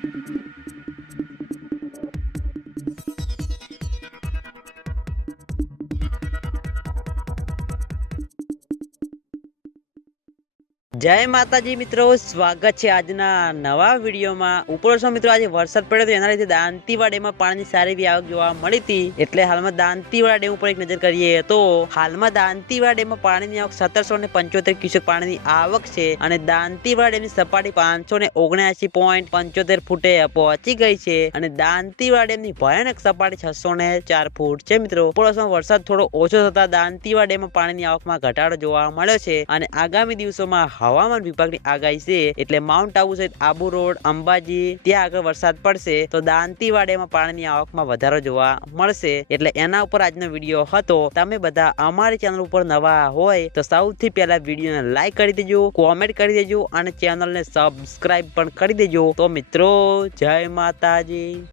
Thank you. જય માતાજી મિત્રો, સ્વાગત છે આજના નવા વિડીયોમાં. ઉપરસો મિત્રો આજે વરસાદ પડ્યો એના લીધે દાંતીવાડા ડેમમાં પાણીની સારી એવી આવક જોવા મળી હતી. એટલે હાલમાં દાંતીવાડા ડેમ ઉપર એક નજર કરીએ તો હાલમાં દાંતીવાડા ડેમમાં પાણીની આવક સત્તરસો ને પંચોતેર ક્યુસેક પાણીની આવક છે અને દાંતીવાડા ડેમની સપાટી પાંચસો ને ઓગણ્યાસી પોઈન્ટ પંચોતેર ફૂટે પહોંચી ગઈ છે અને દાંતીવાડા ડેમની ભયાનક સપાટી છસો ને ચાર ફૂટ છે મિત્રો. ઉપરવાસમાં વરસાદ થોડો ઓછો થતા દાંતીવાડા ડેમમાં પાણીની આવકમાં ઘટાડો જોવા મળ્યો છે અને આગામી દિવસોમાં હવામાન વિભાગની આગાહી છે, એટલે માઉન્ટ આબુ સહિત આબુ રોડ અંબાજી, ત્યાં આગળ વરસાદ પડશે, તો દાંતીવાડેમાં પાણીની આવકમાં વધારો જોવા મળશે. એટલે એના ઉપર આજનો વીડિયો હતો. તમે બધા અમારી ચેનલ ઉપર નવા હોય, તો સૌથી પહેલા વિડીયોને લાઈક કરી દેજો, કોમેન્ટ કરી દેજો, અને ચેનલને સબસ્ક્રાઈબ પણ કરી દેજો. તો મિત્રો, જય માતાજી.